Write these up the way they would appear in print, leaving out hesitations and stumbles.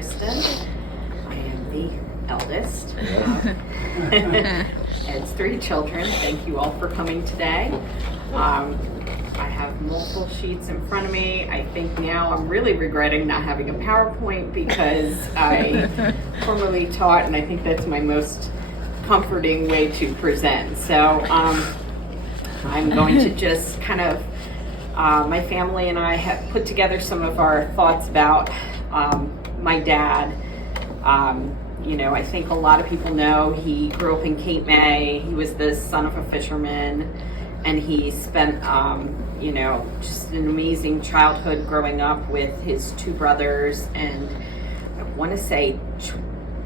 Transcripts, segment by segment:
Kristen. I am the eldest. It's 3 children. Thank you all for coming today. I have multiple sheets in front of me. I think now I'm really regretting not having a PowerPoint because I formerly taught, and I think that's my most comforting way to present. So I'm going to just kind of, my family and I have put together some of our thoughts about my dad. I think a lot of people know he grew up in Cape May. He was the son of a fisherman, and he spent, just an amazing childhood growing up with his 2 brothers, and I want to say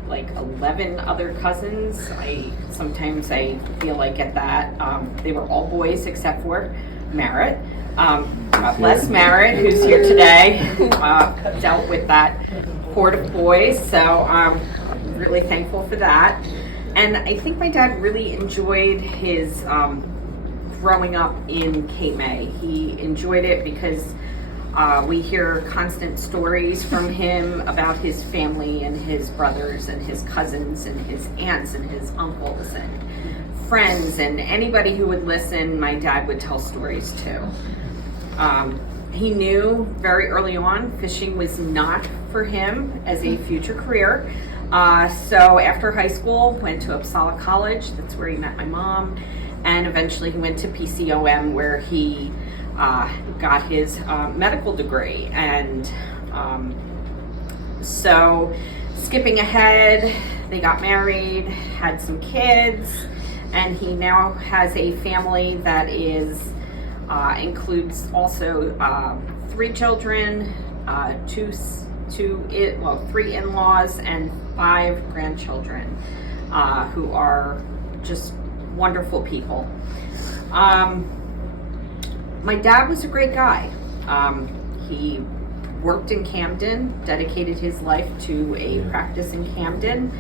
like 11 other cousins. Sometimes I feel like at that, they were all boys except for Merritt. God bless Merritt, who's here today, who dealt with that horde of boys. So I'm really thankful for that. And I think my dad really enjoyed his growing up in Cape May. He enjoyed it because we hear constant stories from him about his family and his brothers and his cousins and his aunts and his uncles and friends, and anybody who would listen, my dad would tell stories too. He knew very early on fishing was not for him as a future career. So after high school, went to Uppsala College. That's where he met my mom. And eventually he went to PCOM, where he got his medical degree. And so skipping ahead, they got married, had some kids, and he now has a family that includes also 3 children, 3 in-laws, and 5 grandchildren, who are just wonderful people. My dad was a great guy. He worked in Camden, dedicated his life to a practice in Camden.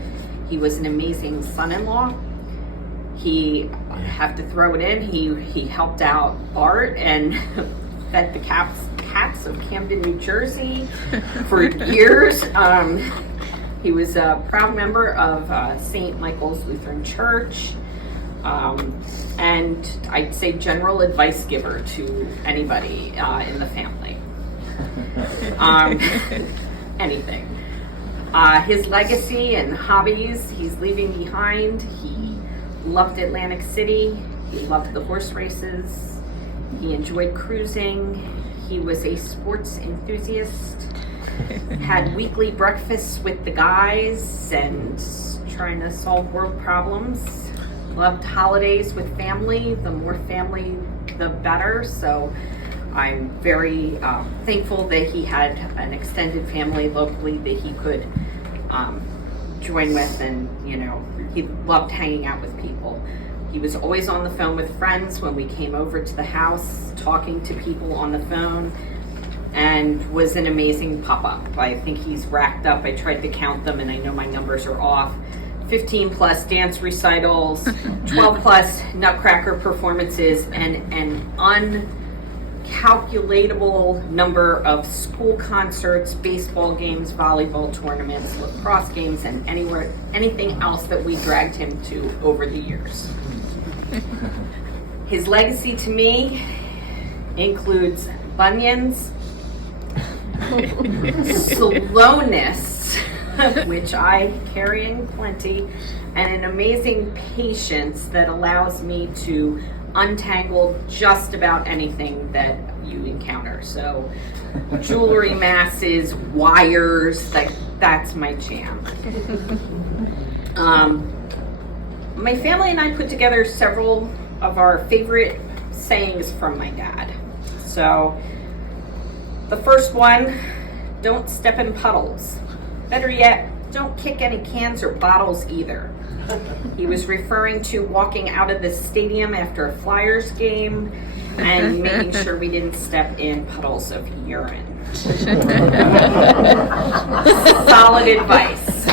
He was an amazing son-in-law. He, I have to throw it in, he helped out Art and fed the cats of Camden, New Jersey for years. He was a proud member of St. Michael's Lutheran Church. And I'd say general advice giver to anybody in the family. Anything. His legacy and hobbies he's leaving behind. He loved Atlantic City. He loved the horse races. He enjoyed cruising. He was a sports enthusiast. Had weekly breakfasts with the guys and trying to solve world problems. Loved holidays with family. The more family, the better. So I'm very thankful that he had an extended family locally that he could join with, and he loved hanging out with people. He was always on the phone with friends when we came over to the house, talking to people on the phone, and was an amazing papa. I think he's racked up, I tried to count them and I know my numbers are off, 15 plus dance recitals, 12 plus Nutcracker performances, and an uncalculatable number of school concerts, baseball games, volleyball tournaments, lacrosse games, and anything else that we dragged him to over the years. His legacy to me includes bunions, slowness, which I carrying plenty, and an amazing patience that allows me to untangle just about anything that you encounter. So jewelry masses, wires, that's my jam. My family and I put together several of our favorite sayings from my dad. So the first one, don't step in puddles. Better yet, don't kick any cans or bottles either. He was referring to walking out of the stadium after a Flyers game and making sure we didn't step in puddles of urine. Solid advice.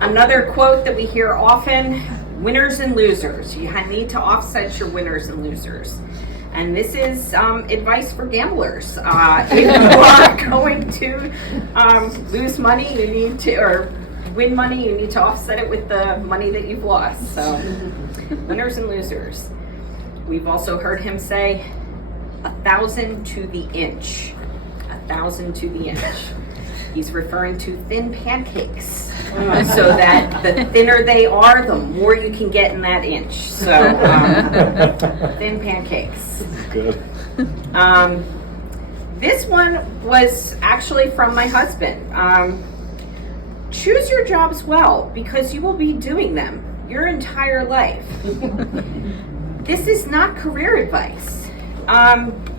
Another quote that we hear often, winners and losers. You need to offset your winners and losers. And this is advice for gamblers. If you are going to lose money, you need to, or win money, you need to offset it with the money that you've lost. So, winners and losers. We've also heard him say, 1,000 to the inch. 1,000 to the inch. He's referring to thin pancakes, so that the thinner they are, the more you can get in that inch. So, thin pancakes. Good. This one was actually from my husband. Choose your jobs well, because you will be doing them your entire life. This is not career advice.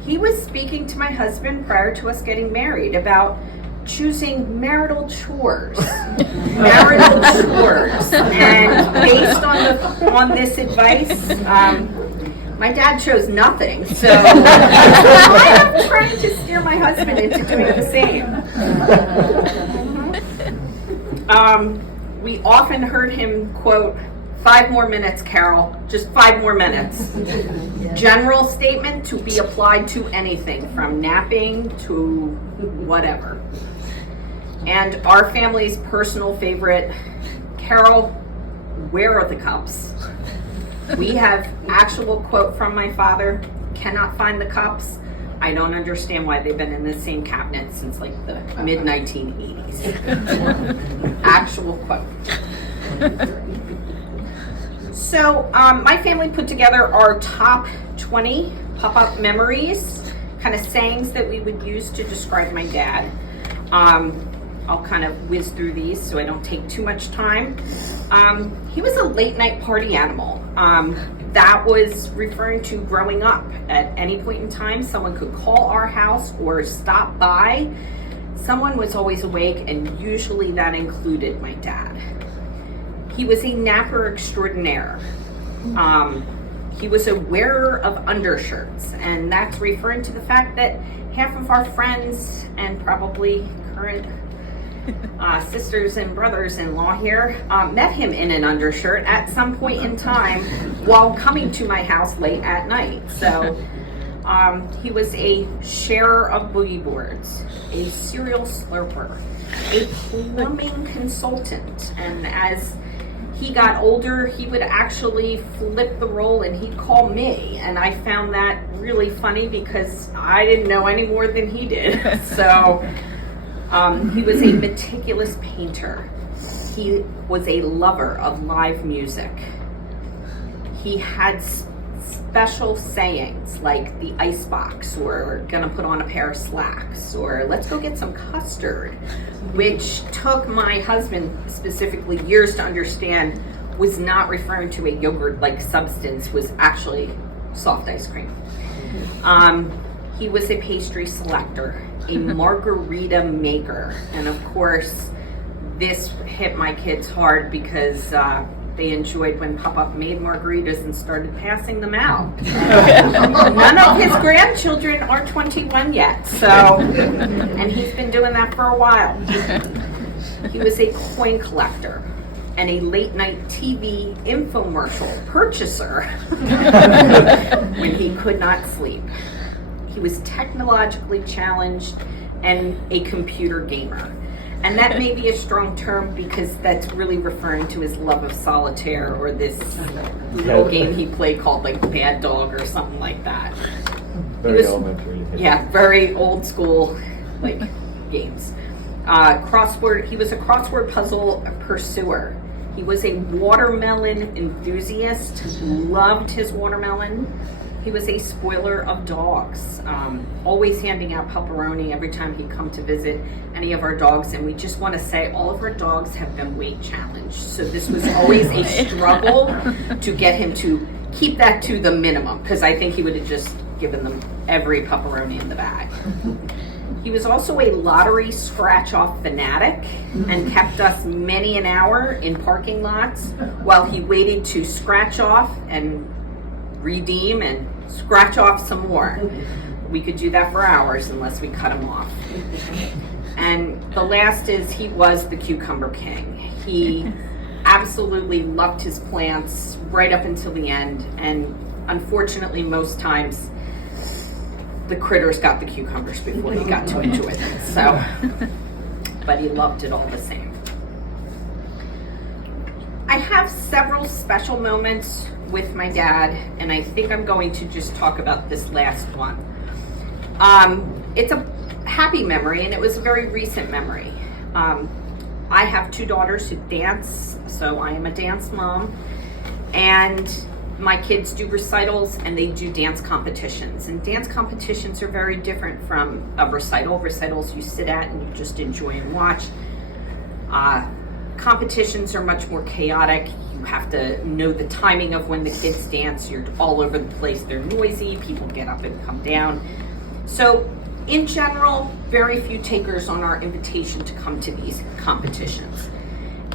He was speaking to my husband prior to us getting married about choosing marital chores. Marital chores. And based on this advice, my dad chose nothing. So I'm trying to steer my husband into doing the same. We often heard him quote, 5 more minutes, Carol, just 5 more minutes. General statement to be applied to anything from napping to whatever. And our family's personal favorite, Carol, where are the cups? We have actual quote from my father, cannot find the cups. I don't understand why they've been in the same cabinet since like the mid-1980s. Actual quote. So my family put together our top 20 pop-up memories, kind of sayings that we would use to describe my dad. I'll kind of whiz through these so I don't take too much time. He was a late night party animal. That was referring to growing up. At any point in time, someone could call our house or stop by. Someone was always awake, and usually that included my dad. He was a napper extraordinaire. He was a wearer of undershirts, and that's referring to the fact that half of our friends and probably current sisters and brothers-in-law here met him in an undershirt at some point in time while coming to my house late at night. So he was a sharer of boogie boards, a serial slurper, a plumbing consultant, and as he got older, he would actually flip the role and he'd call me, and I found that really funny because I didn't know any more than he did. So he was a meticulous painter. He was a lover of live music. He had special sayings like the icebox, or gonna put on a pair of slacks, or let's go get some custard, which took my husband specifically years to understand was not referring to a yogurt-like substance, was actually soft ice cream. He was a pastry selector, a margarita maker, and of course this hit my kids hard because they enjoyed when Pop-Up made margaritas and started passing them out. None of his grandchildren are 21 yet, so, and he's been doing that for a while. He was a coin collector and a late night TV infomercial purchaser when he could not sleep. He was technologically challenged and a computer gamer. And that may be a strong term because that's really referring to his love of solitaire or this little game he played called like Bad Dog or something like that. Very elementary. Yeah, very old school like games. He was a crossword puzzle pursuer. He was a watermelon enthusiast, loved his watermelon. He was a spoiler of dogs, always handing out pepperoni every time he'd come to visit any of our dogs. And we just want to say all of our dogs have been weight challenged. So this was always a struggle to get him to keep that to the minimum, because I think he would have just given them every pepperoni in the bag. He was also a lottery scratch-off fanatic and kept us many an hour in parking lots while he waited to scratch off and redeem and scratch off some more. We could do that for hours unless we cut him off. And the last is he was the cucumber king. He absolutely loved his plants right up until the end, and unfortunately most times the critters got the cucumbers before he got to enjoy them. So, but he loved it all the same. I have several special moments with my dad, and I think I'm going to just talk about this last one. It's a happy memory, and it was a very recent memory. I have 2 daughters who dance, so I am a dance mom, and my kids do recitals and they do dance competitions. And dance competitions are very different from a recital. Recitals you sit at and you just enjoy and watch. Competitions are much more chaotic. You have to know the timing of when the kids dance. You're all over the place. They're noisy. People get up and come down. So in general, very few takers on our invitation to come to these competitions.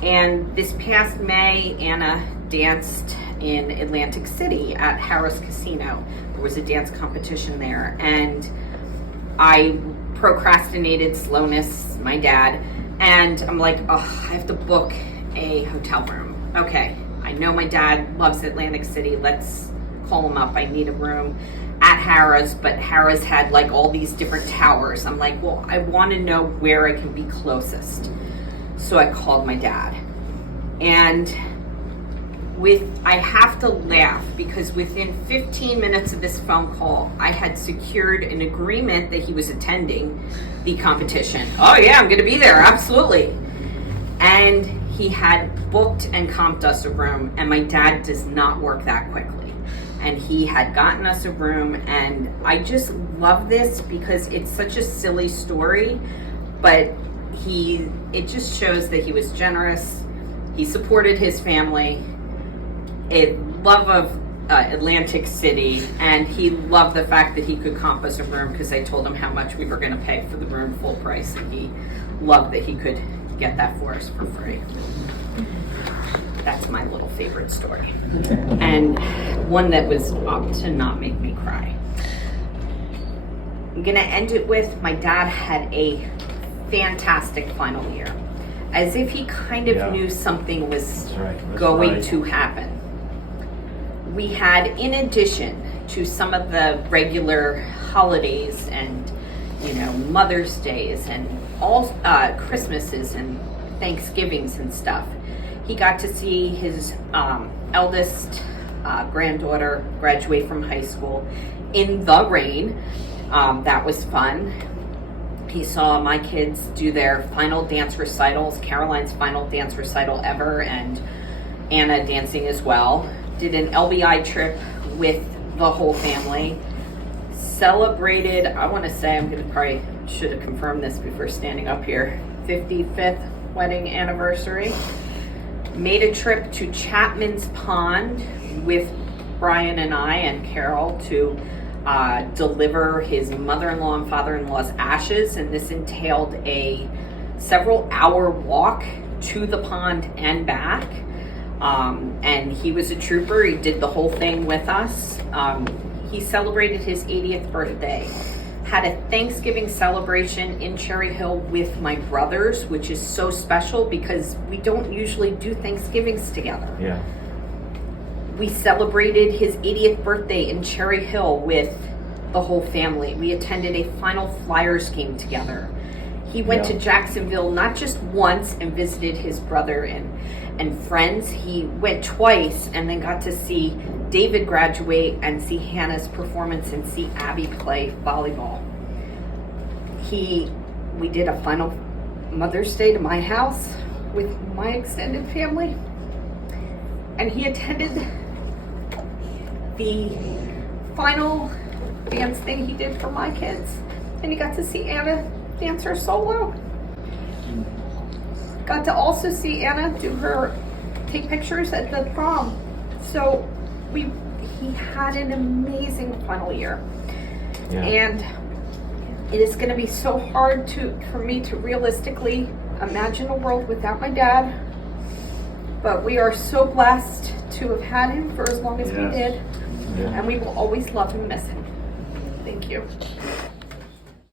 And this past May, Anna danced in Atlantic City at Harrah's Casino. There was a dance competition there, and I procrastinated, slowness, my dad, and I'm like, oh, I have to book a hotel room. Okay, I know my dad loves Atlantic City. Let's call him up. I need a room at Harrah's, but Harrah's had like all these different towers. I'm like, well, I want to know where I can be closest. So I called my dad, and I have to laugh because within 15 minutes of this phone call, I had secured an agreement that he was attending the competition. Oh yeah, I'm gonna be there, absolutely. And he had booked and comped us a room, and my dad does not work that quickly. And he had gotten us a room, and I just love this because it's such a silly story, but it just shows that he was generous. He supported his family, a love of Atlantic City, and he loved the fact that he could comp us a room because I told him how much we were going to pay for the room full price, and he loved that he could get that for us for free. That's my little favorite story, and one that was up to not make me cry. I'm going to end it with my dad had a fantastic final year, as if he kind of knew something was going to happen. We had, in addition to some of the regular holidays and, Mother's Days and all Christmases and Thanksgivings and stuff, he got to see his eldest granddaughter graduate from high school in the rain. That was fun. He saw my kids do their final dance recitals, Caroline's final dance recital ever, and Anna dancing as well. Did an LBI trip with the whole family. Celebrated, I want to say, should have confirmed this before standing up here, 55th wedding anniversary. Made a trip to Chapman's Pond with Brian and I and Carol to deliver his mother-in-law and father-in-law's ashes, and this entailed a several-hour walk to the pond and back. And he was a trooper. He did the whole thing with us. He celebrated his 80th birthday. Had a Thanksgiving celebration in Cherry Hill with my brothers, which is so special because we don't usually do Thanksgivings together. Yeah. We celebrated his 80th birthday in Cherry Hill with the whole family. We attended a final Flyers game together. He went to Jacksonville not just once and visited his brother and friends. He went twice and then got to see David graduate and see Hannah's performance and see Abby play volleyball. We did a final Mother's Day to my house with my extended family, and he attended the final dance thing he did for my kids, and he got to see Anna dance her solo. Got to also see Anna take pictures at the prom. So he had an amazing final year. Yeah. And it is going to be so hard for me to realistically imagine a world without my dad. But we are so blessed to have had him for as long as we did. Yeah. And we will always love and miss him. Thank you.